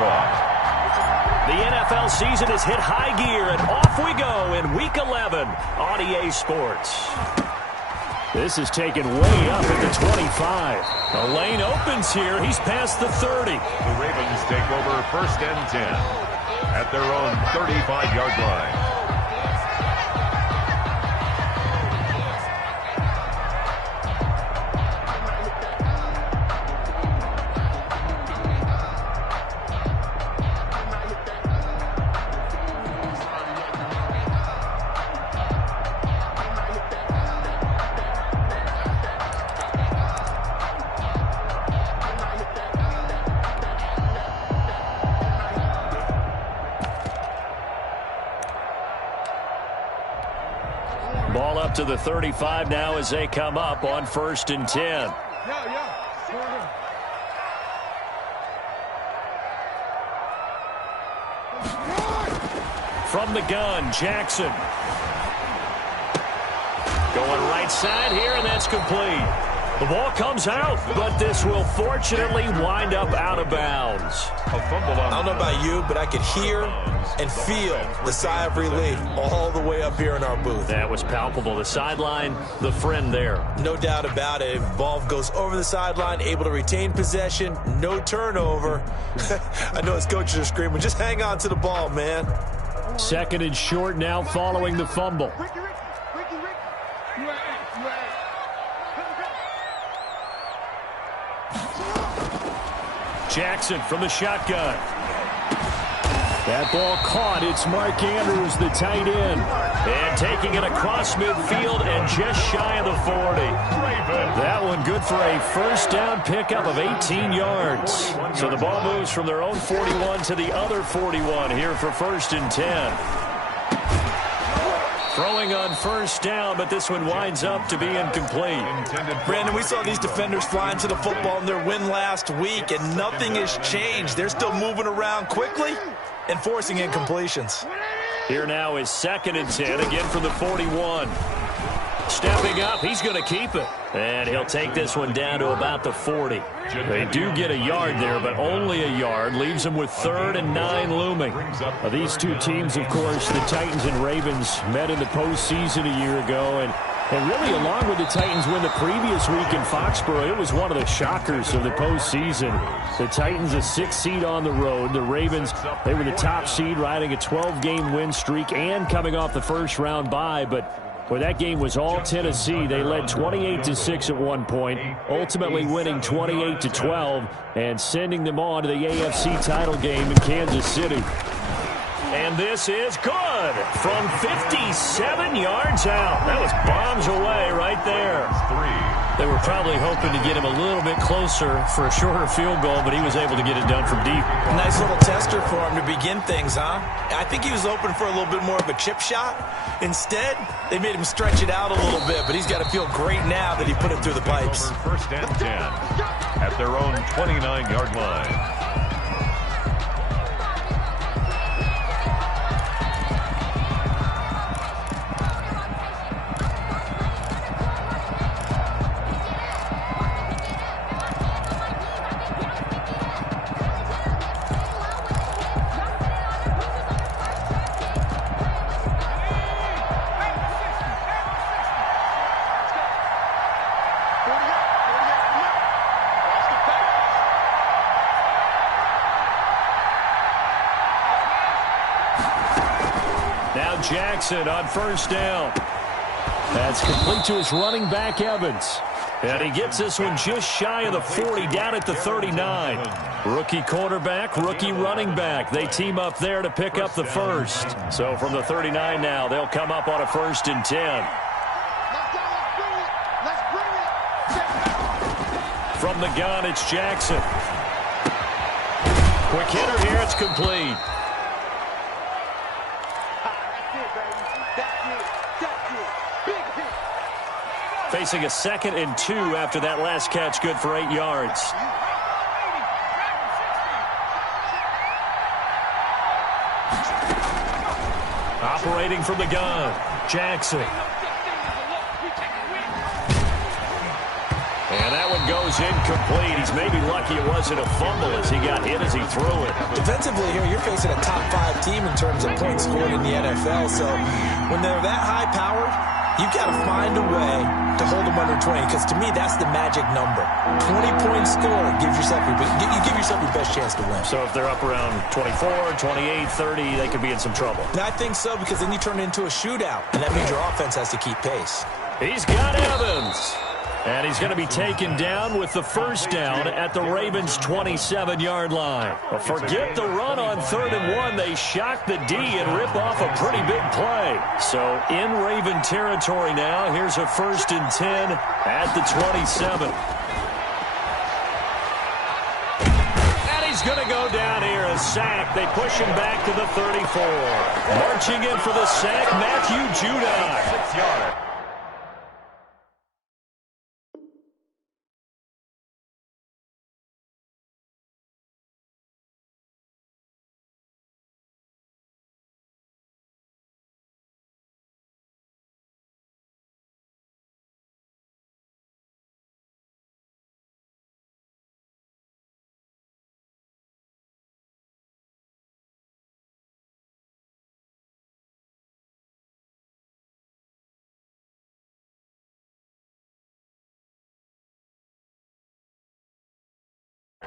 kickoff. The NFL season has hit high gear, and off we go in Week 11 on EA Sports. This is taken way up at the 25. The lane opens here. He's past the 30. The Ravens take over 1st and 10 at their own 35-yard line. Ball up to the 35 now as they come up on 1st and 10. From the gun, Jackson. Going right side here, and that's complete. The ball comes out, but this will fortunately wind up out of bounds. I don't know about you, but I could hear and feel the sigh of relief all the way up here in our booth. That was palpable. The sideline, the friend there. No doubt about it. Ball goes over the sideline, able to retain possession, no turnover. I know his coaches are screaming, just hang on to the ball, man. 2nd and short now following the fumble. Jackson from the shotgun. That ball caught. It's Mark Andrews, the tight end. And taking it across midfield and just shy of the 40. That one good for a 1st down pickup of 18 yards. So the ball moves from their own 41 to the other 41 here for 1st and 10. Throwing on 1st down, but this one winds up to be incomplete. Brandon, we saw these defenders flying to the football in their win last week, and nothing has changed. They're still moving around quickly and forcing incompletions. Here now is 2nd and 10, again from the 41. Stepping up, he's going to keep it. And he'll take this one down to about the 40. They do get a yard there, but only a yard. Leaves them with 3rd and 9 looming. These two teams, of course, the Titans and Ravens, met in the postseason a year ago. And really, along with the Titans win the previous week in Foxborough, it was one of the shockers of the postseason. The Titans, a 6th seed on the road. The Ravens, they were the top seed, riding a 12-game win streak and coming off the first-round bye. But where that game was all Tennessee, they led 28-6 at one point, ultimately winning 28-12 and sending them on to the AFC title game in Kansas City. And this is good from 57 yards out. That was bombs away right there. They were probably hoping to get him a little bit closer for a shorter field goal, but he was able to get it done from deep. Nice little tester for him to begin things, huh? I think he was open for a little bit more of a chip shot. Instead, they made him stretch it out a little bit, but he's got to feel great now that he put it through the pipes. 1st and 10 at their own 29-yard line. Jackson on 1st down. That's complete to his running back, Evans. And he gets this one just shy of the 40, down at the 39. Rookie quarterback, rookie running back. They team up there to pick up the 1st. So from the 39 now, they'll come up on a 1st and 10. From the gun, it's Jackson. Quick hitter here, it's complete. Facing a 2nd and 2 after that last catch, good for 8 yards. Operating from the gun, Jackson. And that one goes goes incomplete. He's maybe lucky it wasn't a fumble as he got hit as he threw it. Defensively here, you're facing a top-5 team in terms of points scored in the NFL. So when they're that high-powered, you've got to find a way to hold them under 20, because to me, that's the magic number. 20-point score gives yourself you give yourself your best chance to win. So if they're up around 24, 28, 30, they could be in some trouble. And I think so, because then you turn it into a shootout, and that means your offense has to keep pace. He's got Evans. And he's going to be taken down with the first down at the Ravens' 27-yard line. But forget the run on 3rd and 1. They shock the D and rip off a pretty big play. So in Raven territory now, here's a 1st and 10 at the 27. And he's going to go down here, a sack. They push him back to the 34. Marching in for the sack, Matthew Judon. 6-yarder.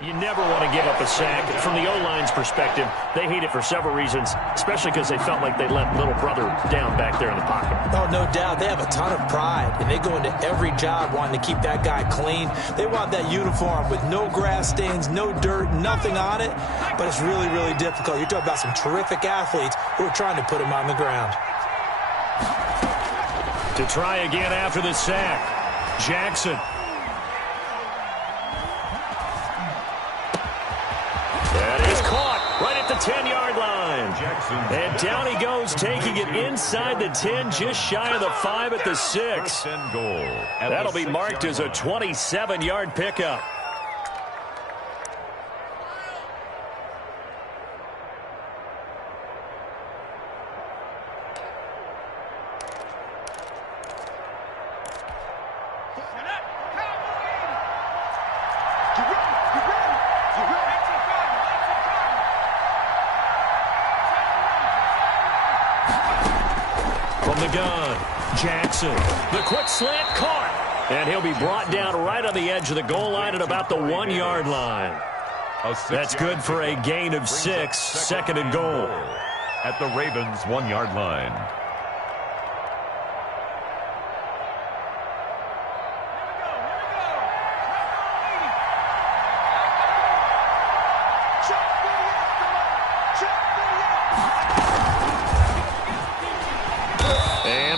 You never want to give up a sack. From the O-line's perspective, they hate it for several reasons, especially because they felt like they let little brother down back there in the pocket. Oh, no doubt. They have a ton of pride, and they go into every job wanting to keep that guy clean. They want that uniform with no grass stains, no dirt, nothing on it, but it's really, really difficult. You're talking about some terrific athletes who are trying to put him on the ground. To try again after the sack, Jackson. That is caught right at the 10-yard line. And down he goes, taking it inside the 10, just shy of the 5 at the 6. That'll be marked as a 27-yard pickup. From the gun, Jackson. The quick slant caught. And he'll be brought down right on the edge of the goal line at about the 1-yard line. That's good for a gain of 6, 2nd and goal. At the Ravens' 1-yard line.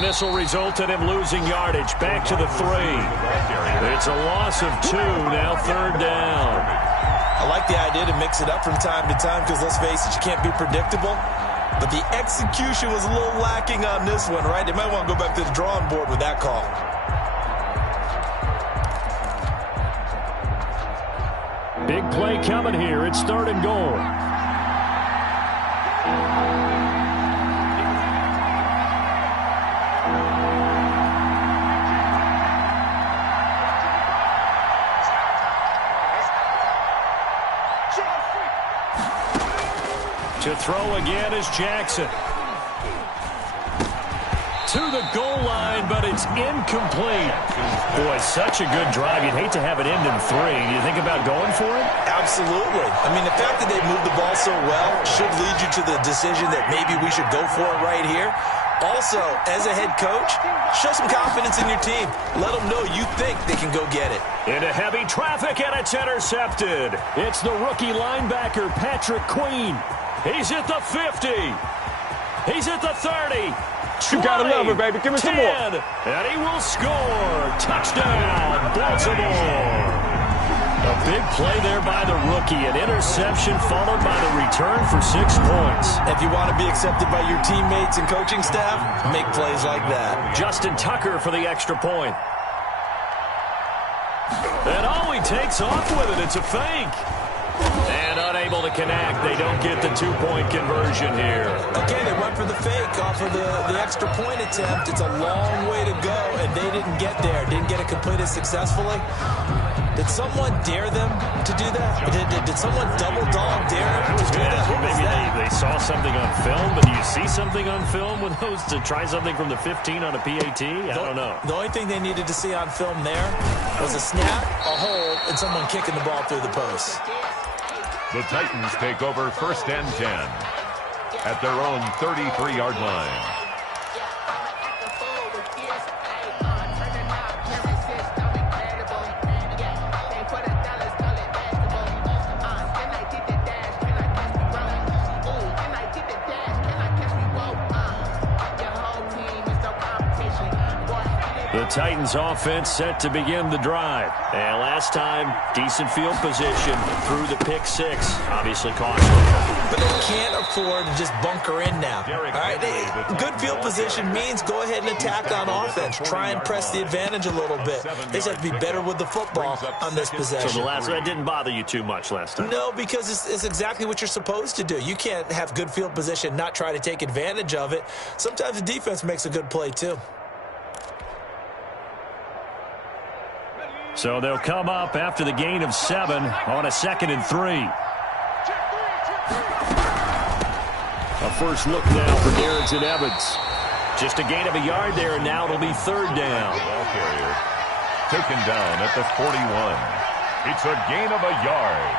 This will result in him losing yardage back to the 3. It's a loss of 2, now 3rd down. I like the idea to mix it up from time to time because, let's face it, you can't be predictable. But the execution was a little lacking on this one, right? They might want to go back to the drawing board with that call. Big play coming here. It's 3rd and goal. To throw again is Jackson. To the goal line, but it's incomplete. Boy, such a good drive. You'd hate to have it end in 3. Do you think about going for it? Absolutely. I mean, the fact that they moved the ball so well should lead you to the decision that maybe we should go for it right here. Also, as a head coach, show some confidence in your team. Let them know you think they can go get it. Into heavy traffic, and it's intercepted. It's the rookie linebacker, Patrick Queen. He's at the 50. He's at the 30. 20, you gotta love it, baby. Give me 10, some more. And he will score. Touchdown, Baltimore. A big play there by the rookie. An interception followed by the return for 6 points. If you want to be accepted by your teammates and coaching staff, make plays like that. Justin Tucker for the extra point. And he takes off with it. It's a fake. And And unable to connect. They don't get the two-point conversion here. Okay, they went for the fake off of the extra point attempt. It's a long way to go, and they didn't get there. Didn't get it completed successfully. Did someone dare them to do that? Did someone double-dog dare them to do that? Maybe they saw something on film, but do you see something on film with those to try something from the 15 on a PAT? I don't know. The only thing they needed to see on film there was a snap, a hold, and someone kicking the ball through the post. The Titans take over 1st and 10 at their own 33-yard line. The Titans offense set to begin the drive. And last time, decent field position through the pick six. Obviously costly. But they can't afford to just bunker in now. All right, good field position means go ahead and attack on offense. Try and press the advantage a little bit. They just have to be better with the football on this possession. So that didn't bother you too much last time? No, because it's exactly what you're supposed to do. You can't have good field position, not try to take advantage of it. Sometimes the defense makes a good play too. So they'll come up after the gain of 7 on a 2nd and 3. A first look now for Darrington Evans. Just a gain of a yard there, and now it'll be 3rd down. Ball carrier taken down at the 41. It's a gain of a yard,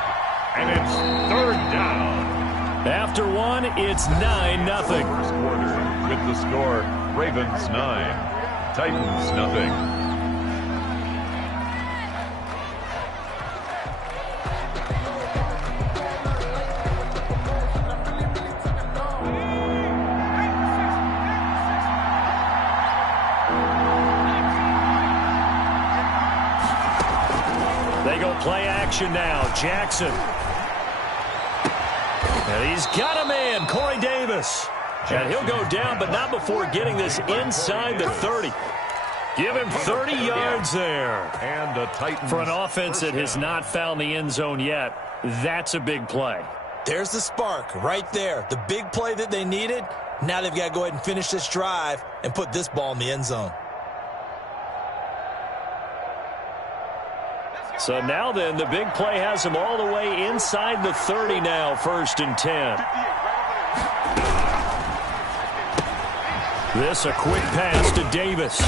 and it's 3rd down. After 1, it's 9-0. First quarter with the score, Ravens 9, Titans 0. Play action now. Jackson. And he's got a man, Corey Davis. And he'll go down, but not before getting this inside the 30. Give him 30 yards there. And the Titans for an offense that has not found the end zone yet, that's a big play. There's the spark right there. The big play that they needed. Now they've got to go ahead and finish this drive and put this ball in the end zone. So now then, the big play has him all the way inside the 30 now, 1st and 10. This a quick pass to Davis.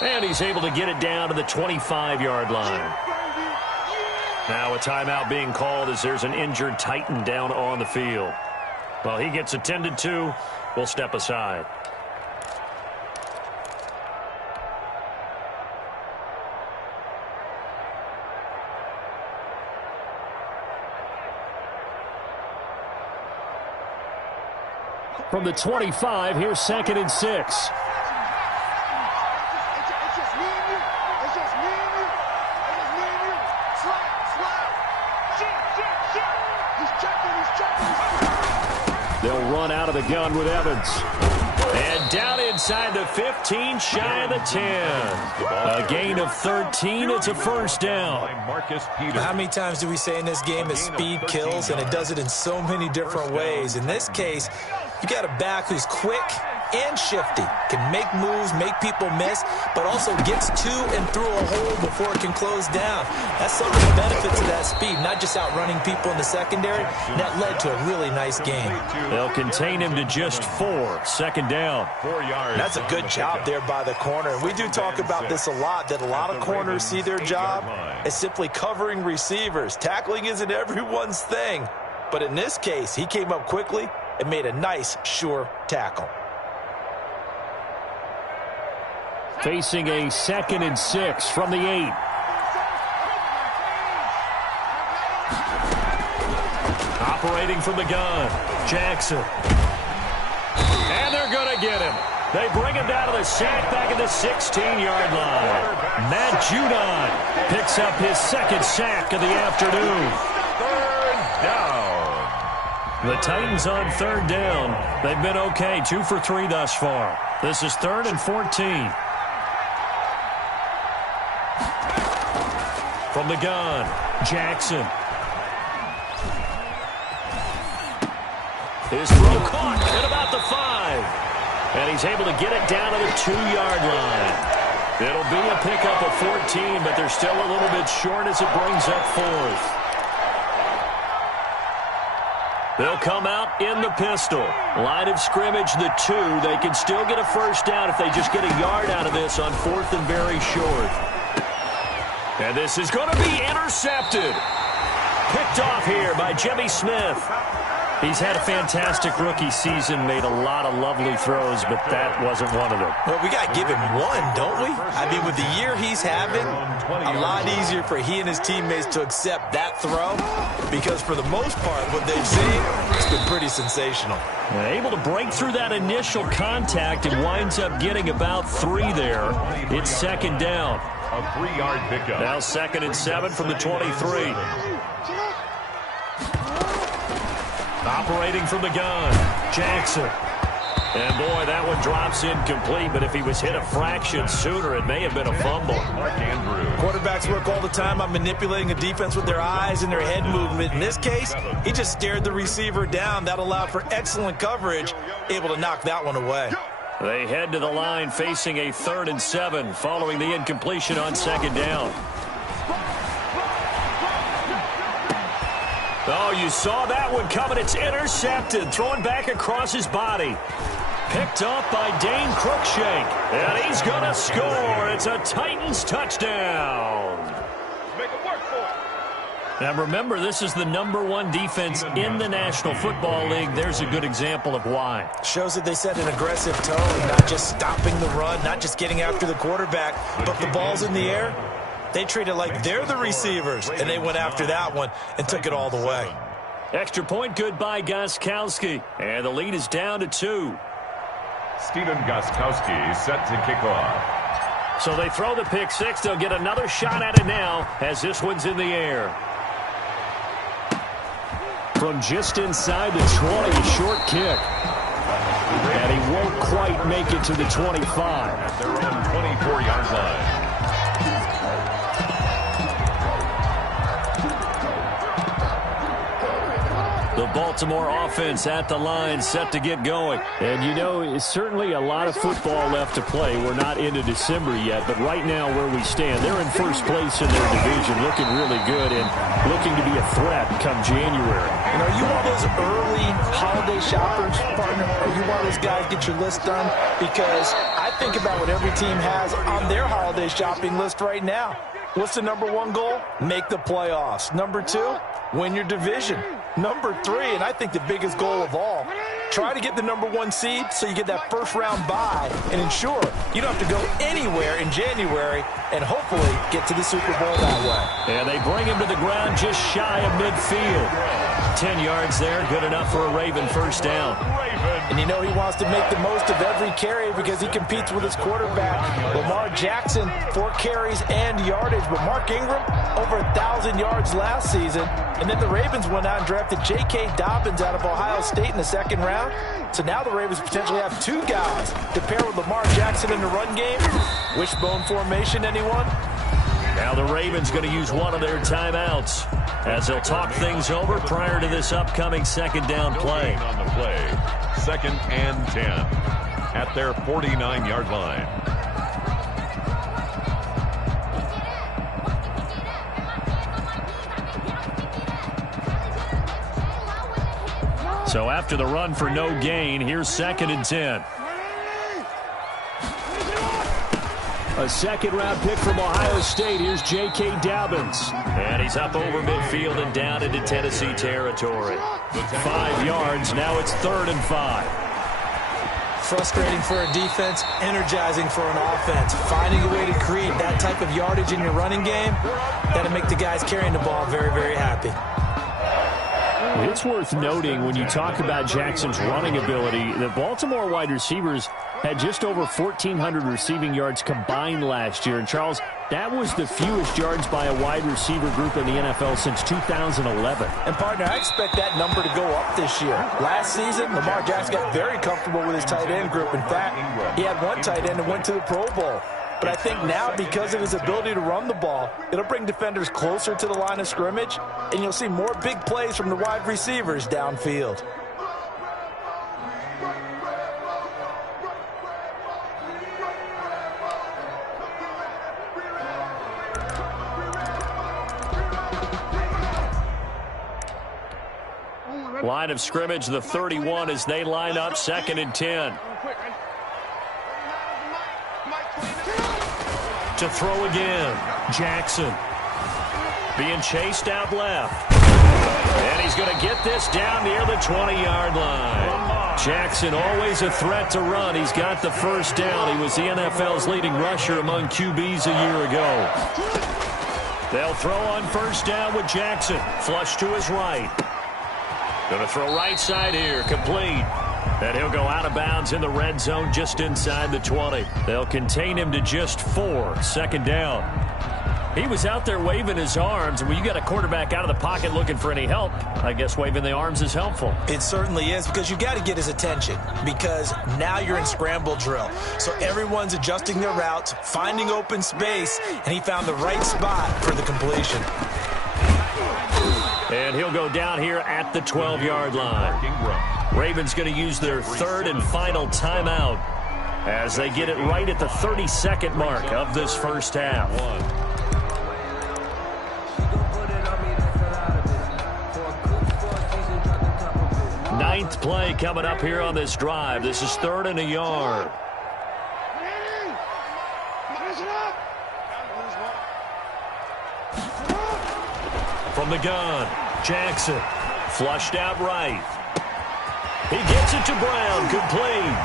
And he's able to get it down to the 25-yard line. Now a timeout being called as there's an injured Titan down on the field. Well, he gets attended to. We'll step aside. From the 25, here's 2nd and 6. They'll run out of the gun with Evans. And down inside the 15, shy of the 10. A gain of 13. It's a 1st down. How many times do we say in this game that speed kills, and it does it in so many different ways? In this case, you got a back who's quick and shifty, can make moves, make people miss, but also gets to and through a hole before it can close down. That's some of the benefits of that speed, not just outrunning people in the secondary. And that led to a really nice game. They'll contain him to just 4. 2nd down. 4 yards. That's a good job there by the corner. And we do talk about this a lot, that a lot of corners see their job as simply covering receivers. Tackling isn't everyone's thing. But in this case, he came up quickly and made a nice, sure tackle. Facing a 2nd and 6 from the 8. Operating from the gun, Jackson. And they're going to get him. They bring him down to the sack back at the 16-yard line. Matt Judon picks up his 2nd sack of the afternoon. 3rd down. The Titans on 3rd down. They've been okay, 2 for 3 thus far. This is 3rd and 14. From the gun, Jackson. His throw caught at about the 5. And he's able to get it down to the 2-yard line. It'll be a pickup of 14, but they're still a little bit short as it brings up 4th. They'll come out in the pistol. Line of scrimmage, the 2. They can still get a first down if they just get a yard out of this on 4th and very short. And this is going to be intercepted. Picked off here by Jimmy Smith. He's had a fantastic rookie season, made a lot of lovely throws, but that wasn't one of them. Well, we got to give him one, don't we? I mean, with the year he's having, a lot easier for he and his teammates to accept that throw because for the most part, what they've seen, it's been pretty sensational. Able to break through that initial contact and winds up getting about 3 there. It's 2nd down. A 3-yard pickup. Now 2nd and 7 from the 23. Operating from the gun, Jackson. And, boy, that one drops incomplete, but if he was hit a fraction sooner, it may have been a fumble. Quarterbacks work all the time on manipulating a defense with their eyes and their head movement. In this case, he just stared the receiver down. That allowed for excellent coverage, able to knock that one away. They head to the line facing a 3rd and 7 following the incompletion on 2nd down. Oh, you saw that one coming. It's intercepted. Throwing back across his body. Picked up by Dane Cruikshank. And he's going to score. It's a Titans touchdown. Make it work for it. Now, remember, this is the #1 defense in the National Football League. There's a good example of why. Shows that they set an aggressive tone, not just stopping the run, not just getting after the quarterback, but the ball's in the air. They treat it like they're the receivers, and they went after that one and took it all the way. Extra point good by Gostkowski, and the lead is down to 2. Steven Gostkowski set to kick off. So they throw the pick 6. They'll get another shot at it now as this one's in the air. From just inside the 20, a short kick. And he won't quite make it to the 25. At their own 24-yard line. The Baltimore offense at the line, set to get going. And, you know, it's certainly a lot of football left to play. We're not into December yet, but right now where we stand, they're in first place in their division, looking really good and looking to be a threat come January. And are you one of those early holiday shoppers, partner? Are you one of those guys get your list done? Because I think about what every team has on their holiday shopping list right now. What's the #1 goal? Make the playoffs. #2, win your division. #3, and I think the biggest goal of all, try to get the #1 seed so you get that first-round bye and ensure you don't have to go anywhere in January and hopefully get to the Super Bowl that way. And they bring him to the ground just shy of midfield. 10 yards there, good enough for a Raven first down. And you know he wants to make the most of every carry because he competes with his quarterback. Lamar Jackson, 4 carries and yardage. But Mark Ingram, over 1,000 yards last season. And then the Ravens went out and drafted J.K. Dobbins out of Ohio State in the 2nd round. So now the Ravens potentially have 2 guys to pair with Lamar Jackson in the run game. Wishbone formation, anyone? Now the Ravens going to use one of their timeouts as they'll talk things over prior to this upcoming 2nd down play. On the play, 2nd and 10 at their 49-yard line. So after the run for no gain, here's 2nd and 10. A 2nd-round pick from Ohio State. Here's J.K. Dobbins. And he's up over midfield and down into Tennessee territory. 5 yards. Now it's 3rd and 5. Frustrating for a defense, energizing for an offense. Finding a way to create that type of yardage in your running game, that'll make the guys carrying the ball very, very happy. It's worth noting when you talk about Jackson's running ability, the Baltimore wide receivers had just over 1,400 receiving yards combined last year. And, Charles, that was the fewest yards by a wide receiver group in the NFL since 2011. And, partner, I expect that number to go up this year. Last season, Lamar Jackson got very comfortable with his tight end group. In fact, he had one tight end and went to the Pro Bowl. But I think now, because of his ability to run the ball, it'll bring defenders closer to the line of scrimmage, and you'll see more big plays from the wide receivers downfield. Line of scrimmage, the 31, as they line up 2nd and 10. To throw again, Jackson. Being chased out left. And he's going to get this down near the 20-yard line. Jackson, always a threat to run. He's got the first down. He was the NFL's leading rusher among QBs a year ago. They'll throw on first down with Jackson. Flush to his right. Going to throw right side here. Complete. And he'll go out of bounds in the red zone just inside the 20. They'll contain him to just 4. 2nd down. He was out there waving his arms, and when you got a quarterback out of the pocket looking for any help, I guess waving the arms is helpful. It certainly is, because you got to get his attention, because now you're in scramble drill. So everyone's adjusting their routes, finding open space, and he found the right spot for the completion. And he'll go down here at the 12-yard line. Ravens going to use their 3rd and final timeout as they get it right at the 32nd mark of this first half. 9th play coming up here on this drive. This is 3rd and a yard. From the gun, Jackson. Flushed out right. He gets it to Brown, complete.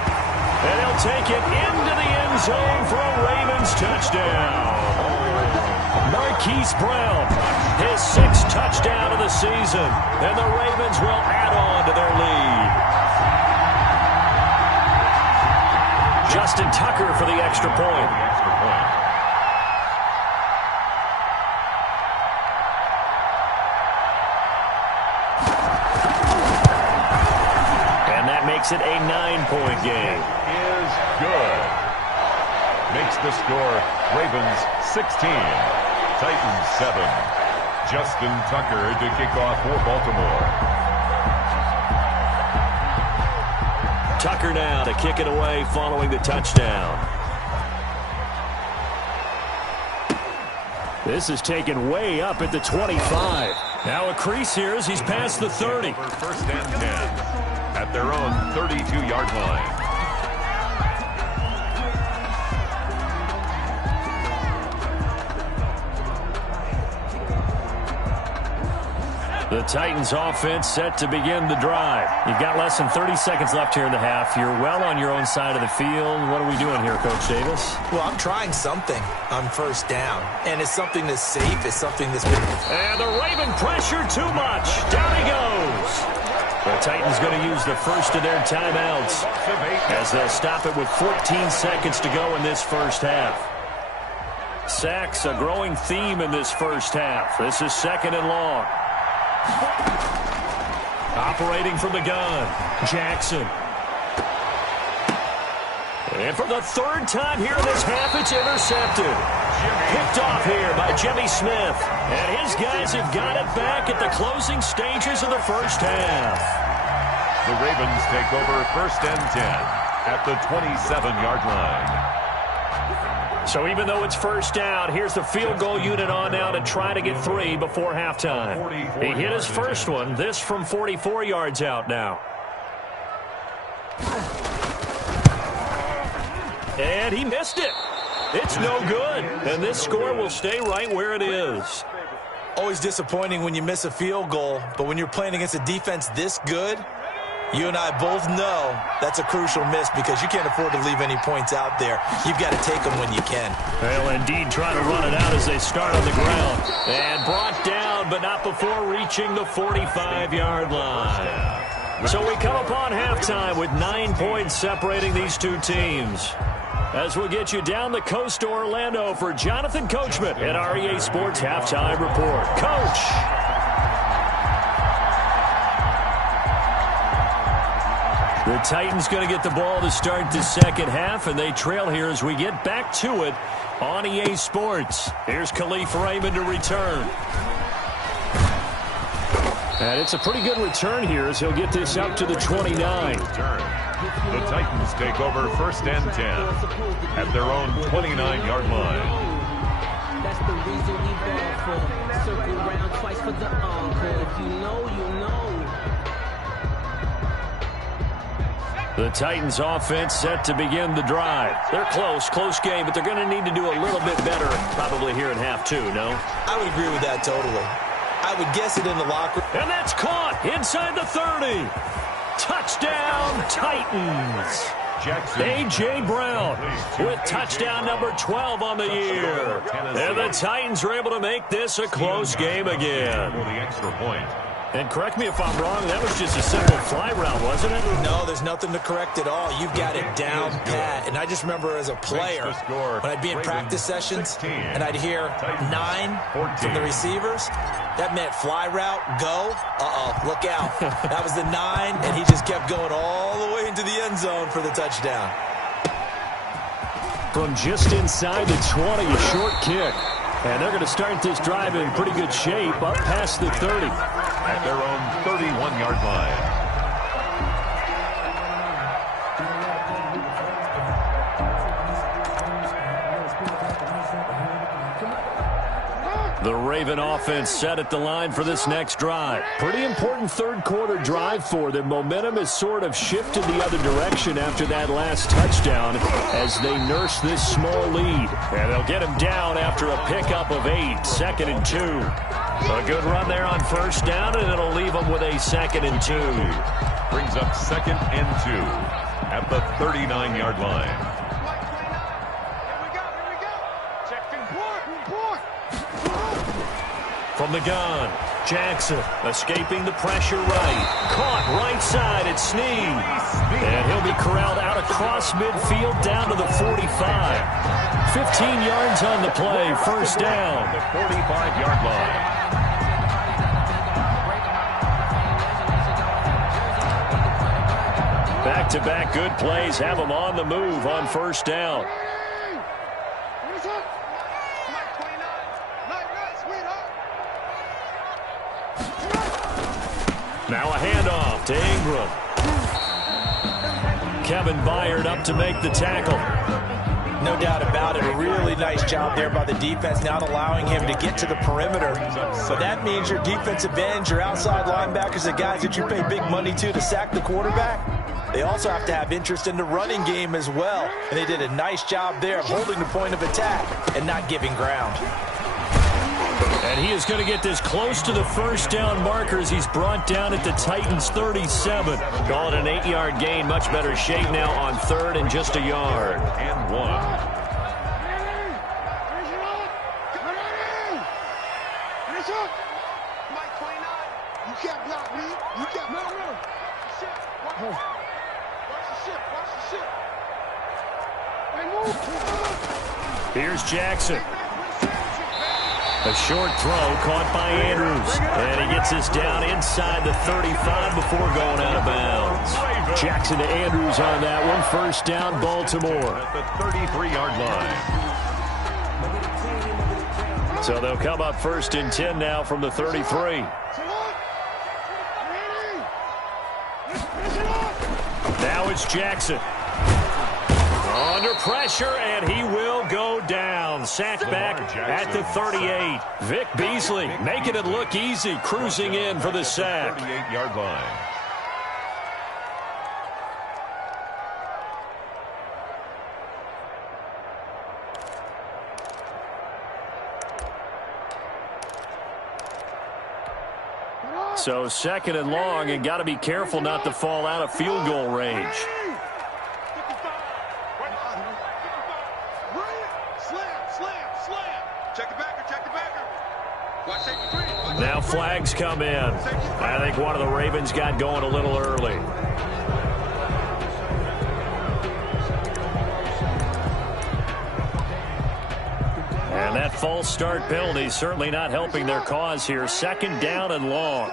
And he'll take it into the end zone for a Ravens touchdown. Marquise Brown, his 6th touchdown of the season. And the Ravens will add on to their lead. Justin Tucker for the extra point. Makes it a 9-point game. Is good. Makes the score Ravens 16, Titans 7. Justin Tucker to kick off for Baltimore. Tucker now to kick it away following the touchdown. This is taken way up at the 25. Now a crease here as he's past the 30. First and 10. At their own 32-yard line. The Titans offense set to begin the drive. You've got less than 30 seconds left here in the half. You're well on your own side of the field. What are we doing here, Coach Davis? Well, I'm trying something on first down. And it's something that's safe. It's something that's been... And the Raven pressure too much. Down he goes. The Titans going to use the first of their timeouts as they'll stop it with 14 seconds to go in this first half. Sacks, a growing theme in this first half. This is 2nd and long. Operating from the gun, Jackson. And for the 3rd time here in this half, it's intercepted. Picked off here by Jimmy Smith. And his guys have got it back at the closing stages of the first half. The Ravens take over 1st and 10 at the 27-yard line. So even though it's first down, here's the field goal unit on now to try to get 3 before halftime. He hit his first one, this from 44 yards out now. And he missed it. It's no good. And this score will stay right where it is. Always disappointing when you miss a field goal, but when you're playing against a defense this good, you and I both know that's a crucial miss because you can't afford to leave any points out there. You've got to take them when you can. They'll indeed try to run it out as they start on the ground. And brought down, but not before reaching the 45-yard line. So we come upon halftime with 9 points separating these two teams. As we'll get you down the coast to Orlando for Jonathan Coachman at our EA Sports Halftime Report. Coach! The Titans going to get the ball to start the second half, and they trail here as we get back to it on EA Sports. Here's Khalif Raymond to return. And it's a pretty good return here as he'll get this up to the 29. The Titans take over 1st and 10 at their own 29-yard line. That's the reason we ball for. Circle around twice for the encore. If you know, you know. The Titans offense set to begin the drive. They're close game, but they're going to need to do a little bit better probably here in half two, no? I would agree with that totally. I would guess it in the locker room. And that's caught inside the 30. Touchdown, Titans. A.J. Brown with touchdown number 12 on the year. And the Titans are able to make this a close game again. For the extra point. And correct me if I'm wrong, that was just a simple fly route, wasn't it? No, there's nothing to correct at all. You've got it down pat. And I just remember as a player, when I'd be in practice sessions and I'd hear 9 from the receivers, that meant fly route, go. Look out. That was the 9, and he just kept going all the way into the end zone for the touchdown. From just inside the 20, a short kick. And they're going to start this drive in pretty good shape up past the 30. At their own 31-yard line. The Raven offense set at the line for this next drive. Pretty important third quarter drive for them. Momentum has sort of shifted the other direction after that last touchdown as they nurse this small lead. And they'll get him down after a pickup of 8, 2nd and 2. A good run there on first down, and it'll leave them with a 2nd and 2. Brings up 2nd and 2 at the 39-yard line. From the gun, Jackson escaping the pressure right. Caught right side at Snead. And he'll be corralled out across midfield down to the 45. 15 yards on the play, first down. The 45-yard line. Back-to-back good plays have them on the move on first down. Now a handoff to Ingram. Kevin Byard up to make the tackle. No doubt about it. A really nice job there by the defense, not allowing him to get to the perimeter. So that means your defensive ends, your outside linebackers, the guys that you pay big money to sack the quarterback, they also have to have interest in the running game as well. And they did a nice job there of holding the point of attack and not giving ground. And he is going to get this close to the first down marker as he's brought down at the Titans' 37. Call it an 8-yard gain. Much better shape now on 3rd and just a yard. And 1. Here's Jackson. A short throw caught by Andrews. And he gets this down inside the 35 before going out of bounds. Jackson to Andrews on that one. First down, Baltimore. At the 33-yard line. So they'll come up 1st and 10 now from the 33. Now it's Jackson. Under pressure, and he will go down. Sacked back at the 38. Vic Beasley making it look easy, cruising in for the sack. 38-yard line. So 2nd and long, and got to be careful not to fall out of field goal range. Now flags come in. I think one of the Ravens got going a little early. And that false start penalty certainly not helping their cause here. 2nd down and long.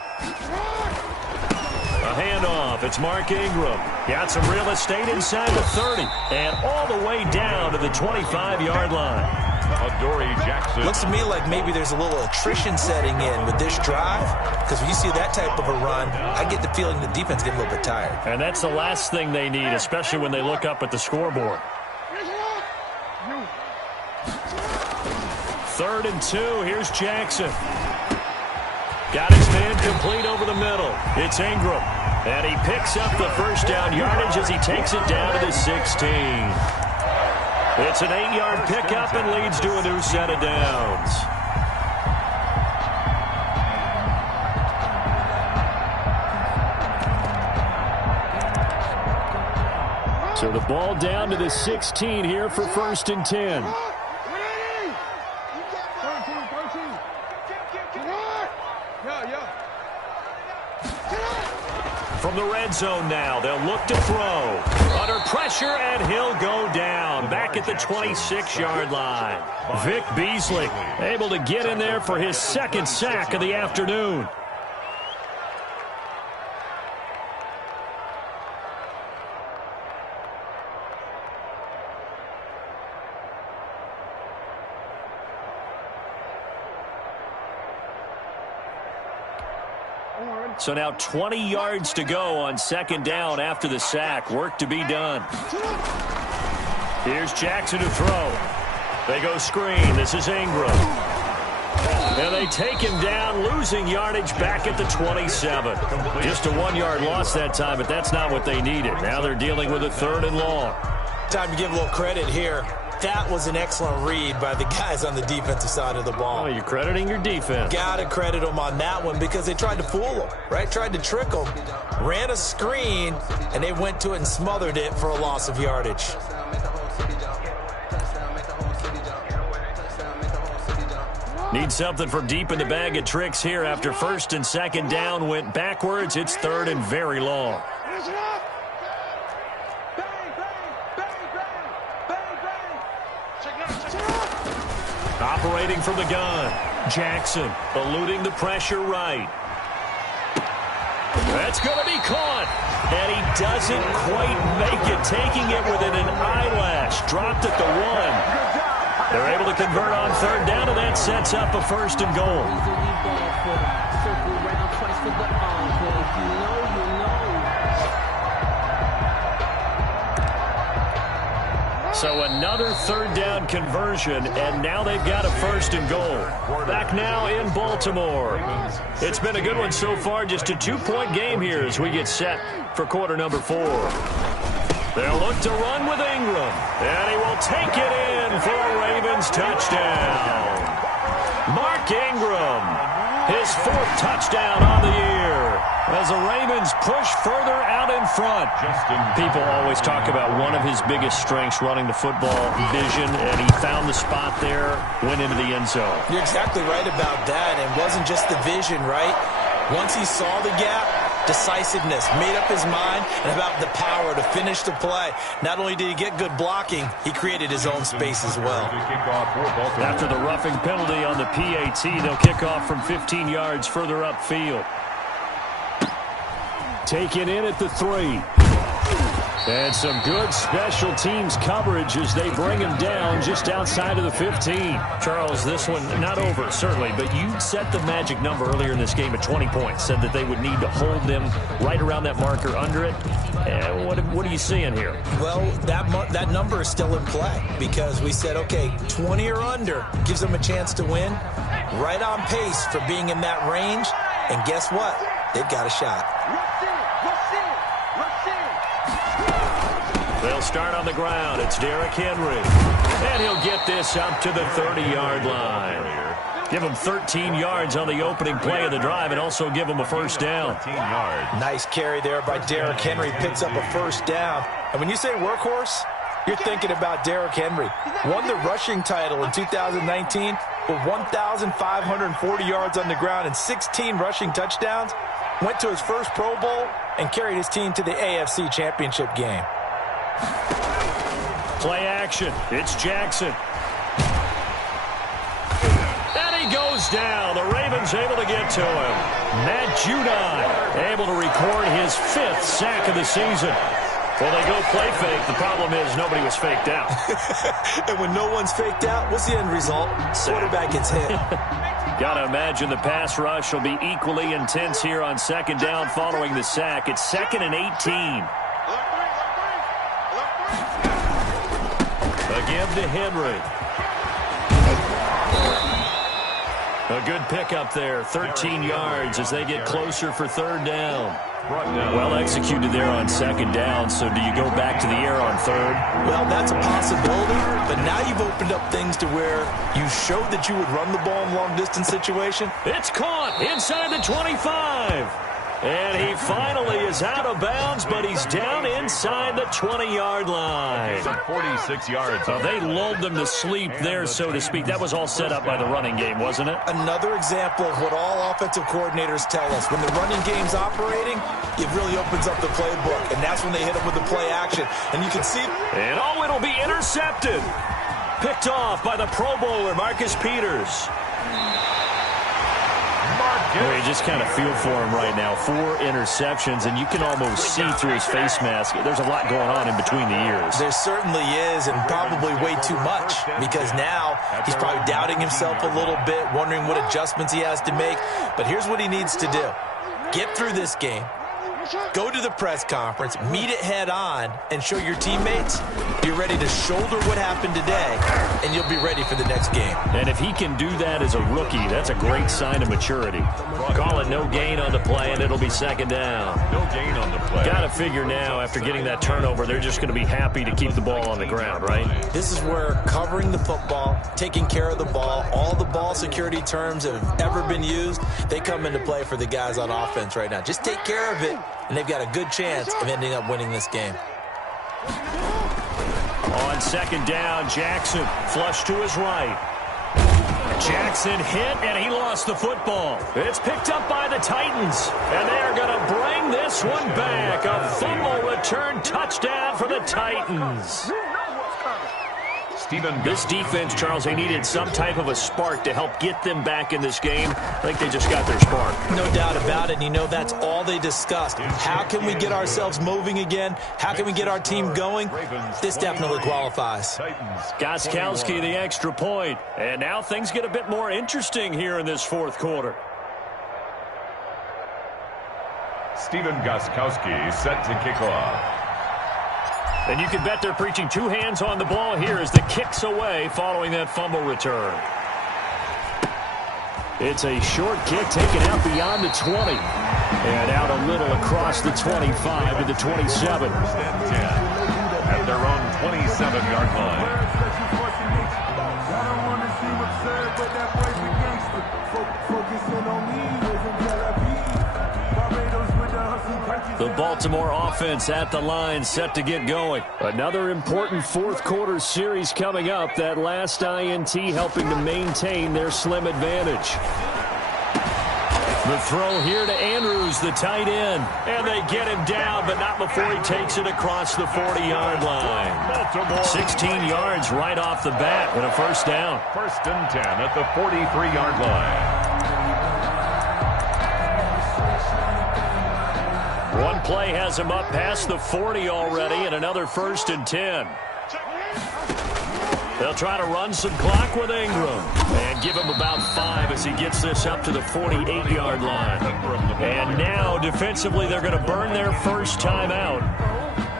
A handoff. It's Mark Ingram. Got some real estate inside the 30. And all the way down to the 25-yard line. Adoree Jackson. Looks to me like maybe there's a little attrition setting in with this drive, because when you see that type of a run, I get the feeling the defense getting a little bit tired. And that's the last thing they need, especially when they look up at the scoreboard. 3rd and 2. Here's Jackson. Got his man complete over the middle. It's Ingram. And he picks up the first down yardage as he takes it down to the 16. It's an 8-yard pickup and leads to a new set of downs. So the ball down to the 16 here for 1st and 10. From the red zone now, they'll look to throw. Under pressure, and he'll go down. Back at the 26-yard line. Vic Beasley able to get in there for his 2nd sack of the afternoon. So now 20 yards to go on 2nd down after the sack. Work to be done. Here's Jackson to throw. They go screen. This is Ingram. And they take him down, losing yardage back at the 27. Just a 1-yard loss that time, but that's not what they needed. Now they're dealing with a 3rd and long. Time to give a little credit here. That was an excellent read by the guys on the defensive side of the ball. Oh, you're crediting your defense. Got to credit them on that one because they tried to fool them, right? Tried to trick them. Ran a screen, and they went to it and smothered it for a loss of yardage. Need something from deep in the bag of tricks here after 1st and 2nd down went backwards. It's 3rd and very long. Operating from the gun, Jackson eluding the pressure right. That's going to be caught, and he doesn't quite make it, taking it within an eyelash. Dropped at the 1. They're able to convert on 3rd down, and that sets up a 1st and goal. So another 3rd down conversion, and now they've got a 1st and goal. Back now in Baltimore. It's been a good one so far, just a 2-point game here as we get set for quarter number 4. They'll look to run with Ingram, and he will take it in for a Ravens touchdown. Mark Ingram, his 4th touchdown on the year, as the Ravens push further out in front. People always talk about one of his biggest strengths, running the football, vision, and he found the spot there, went into the end zone. You're exactly right about that, and it wasn't just the vision, right? Once he saw the gap, decisiveness, made up his mind, and about the power to finish the play. Not only did he get good blocking, he created his own space as well. After the roughing penalty on the PAT, they'll kick off from 15 yards further upfield. Taken in at the 3. And some good special teams coverage as they bring him down just outside of the 15. Charles, this one not over, certainly, but you set the magic number earlier in this game at 20 points. Said that they would need to hold them right around that marker under it. What are you seeing here? Well, that number is still in play because we said, okay, 20 or under gives them a chance to win. Right on pace for being in that range. And guess what? They've got a shot. They'll start on the ground. It's Derrick Henry. And he'll get this up to the 30-yard line. Give him 13 yards on the opening play of the drive and also give him a 1st down. Nice carry there by Derrick Henry. Picks up a 1st down. And when you say workhorse, you're thinking about Derrick Henry. Won the rushing title in 2019 with 1,540 yards on the ground and 16 rushing touchdowns. Went to his first Pro Bowl and carried his team to the AFC Championship game. Play action. It's Jackson. And he goes down. The Ravens able to get to him. Matt Judon able to record his 5th sack of the season. Well, they go play fake. The problem is nobody was faked out. And when no one's faked out, what's the end result? Quarterback gets hit. Got to imagine the pass rush will be equally intense here on 2nd down following the sack. It's 2nd and 18. Again to Henry. A good pickup there, 13 yards as they get closer for 3rd down. Well executed there on second down, so do you go back to the air on third? Well, that's a possibility, but now you've opened up things to where you showed that you would run the ball in long-distance situation. It's caught inside the 25. And he finally is out of bounds, but he's down inside the 20-yard line. 46 yards. They lulled them to sleep there, so to speak. That was all set up by the running game, wasn't it? Another example of what all offensive coordinators tell us. When the running game's operating, it really opens up the playbook, and that's when they hit them with the play action. And you can see... And, oh, it'll be intercepted. Picked off by the Pro Bowler, Marcus Peters. You just kind of feel for him right now. 4 interceptions, and you can almost see through his face mask. There's a lot going on in between the ears. There certainly is, and probably way too much, because now he's probably doubting himself a little bit, wondering what adjustments he has to make. But here's what he needs to do. Get through this game. Go to the press conference, meet it head on, and show your teammates you're ready to shoulder what happened today, and you'll be ready for the next game. And if he can do that as a rookie, that's a great sign of maturity. Call it no gain on the play, and it'll be second down. No gain on the play. Got to figure now, after getting that turnover, they're just going to be happy to keep the ball on the ground, right? This is where covering the football, taking care of the ball, all the ball security terms that have ever been used, they come into play for the guys on offense right now. Just take care of it, and they've got a good chance of ending up winning this game. On second down, Jackson flush to his right. Jackson hit, and he lost the football. It's picked up by the Titans, and they are going to bring this one back. A fumble return touchdown for the Titans. This defense, Charles, they needed some type of a spark to help get them back in this game. I think they just got their spark. No doubt about it, and you know that's all they discussed. How can we get ourselves moving again? How can we get our team going? This definitely qualifies. Gostkowski, the extra point. And now things get a bit more interesting here in this fourth quarter. Stephen Gostkowski set to kick off. And you can bet they're preaching 2 hands on the ball here as the kick's away following that fumble return. It's a short kick taken out beyond the 20. And out a little across the 25 to the 27. At their own 27-yard line. The Baltimore offense at the line, set to get going. Another important fourth quarter series coming up. That last INT helping to maintain their slim advantage. The throw here to Andrews, the tight end. And they get him down, but not before he takes it across the 40-yard line. 16 yards right off the bat and a first down. 1st and 10 at the 43-yard line. One play has him up past the 40 already, and another 1st and 10. They'll try to run some clock with Ingram and give him about 5 as he gets this up to the 48-yard line. And now, defensively, they're going to burn their first time out.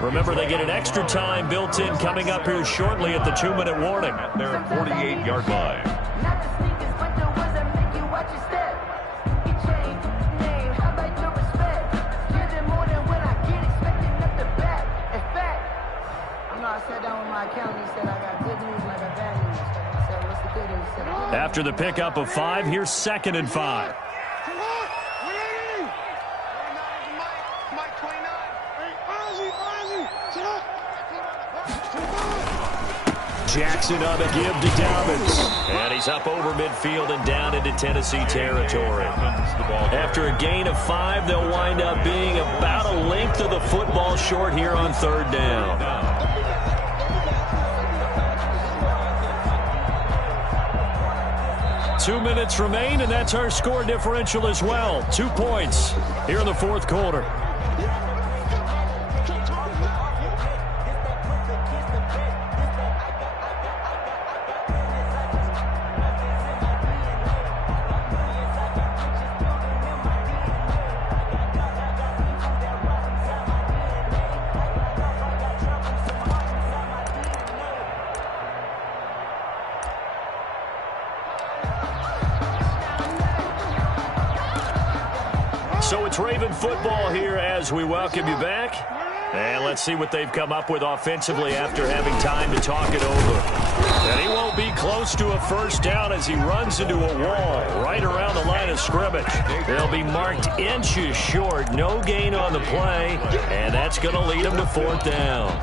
Remember, they get an extra time built in coming up here shortly at the 2-minute warning. At their 48-yard line. After the pickup of 5, here's 2nd and 5. Jackson on the give to Dobbins. And he's up over midfield and down into Tennessee territory. After a gain of 5, they'll wind up being about a length of the football short here on 3rd down. 2 minutes remain, and that's our score differential as well. 2 points here in the fourth quarter. Raven football here as we welcome you back. And let's see what they've come up with offensively after having time to talk it over. And he won't be close to a first down as he runs into a wall right around the line of scrimmage. They'll be marked inches short. No gain on the play, and that's going to lead him to fourth down.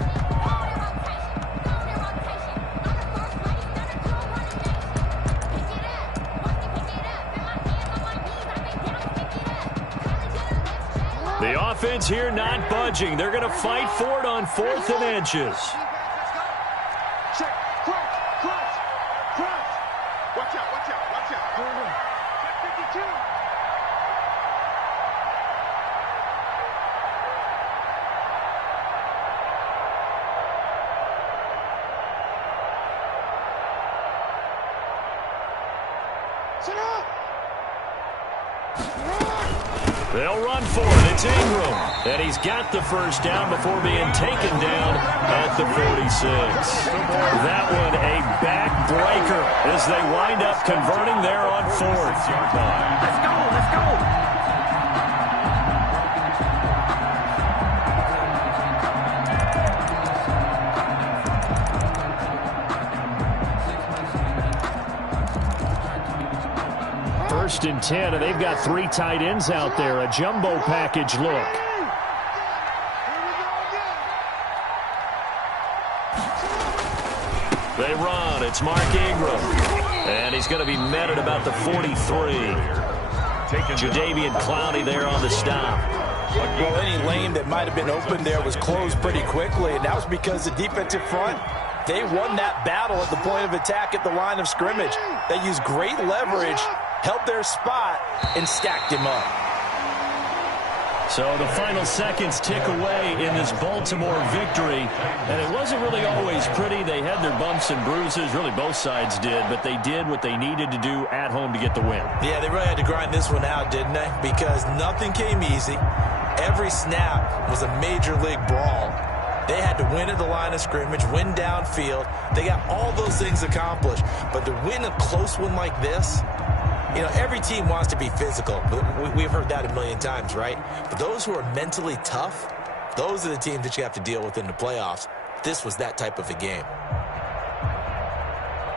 The offense here not budging. They're going to fight for it on 4th and inches. Check, cross. Watch out. Check 52. Sit up. They'll run for it. It's Ingram. And he's got the first down before being taken down at the 46. That one a backbreaker as they wind up converting there on 4th. Let's go. First and 10, and they've got 3 tight ends out there. A jumbo package look. They run. It's Mark Ingram. And he's going to be met at about the 43. Jadeveon Clowney there on the stop. Well, any lane that might have been open there was closed pretty quickly, and that was because the defensive front, they won that battle at the point of attack at the line of scrimmage. They used great leverage, held their spot, and stacked him up. So the final seconds tick away in this Baltimore victory. And it wasn't really always pretty. They had their bumps and bruises. Really, both sides did. But they did what they needed to do at home to get the win. Yeah, they really had to grind this one out, didn't they? Because nothing came easy. Every snap was a major league brawl. They had to win at the line of scrimmage, win downfield. They got all those things accomplished. But to win a close one like this, you know, every team wants to be physical. We've heard that a million times, right? But those who are mentally tough, those are the teams that you have to deal with in the playoffs. This was that type of a game.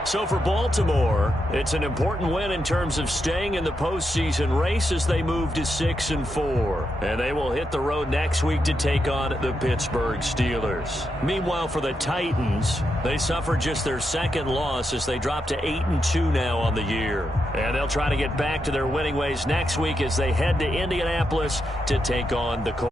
So for Baltimore, it's an important win in terms of staying in the postseason race as they move to 6-4. And they will hit the road next week to take on the Pittsburgh Steelers. Meanwhile, for the Titans, they suffered just their second loss as they drop to 8-2 now on the year. And they'll try to get back to their winning ways next week as they head to Indianapolis to take on the Colts.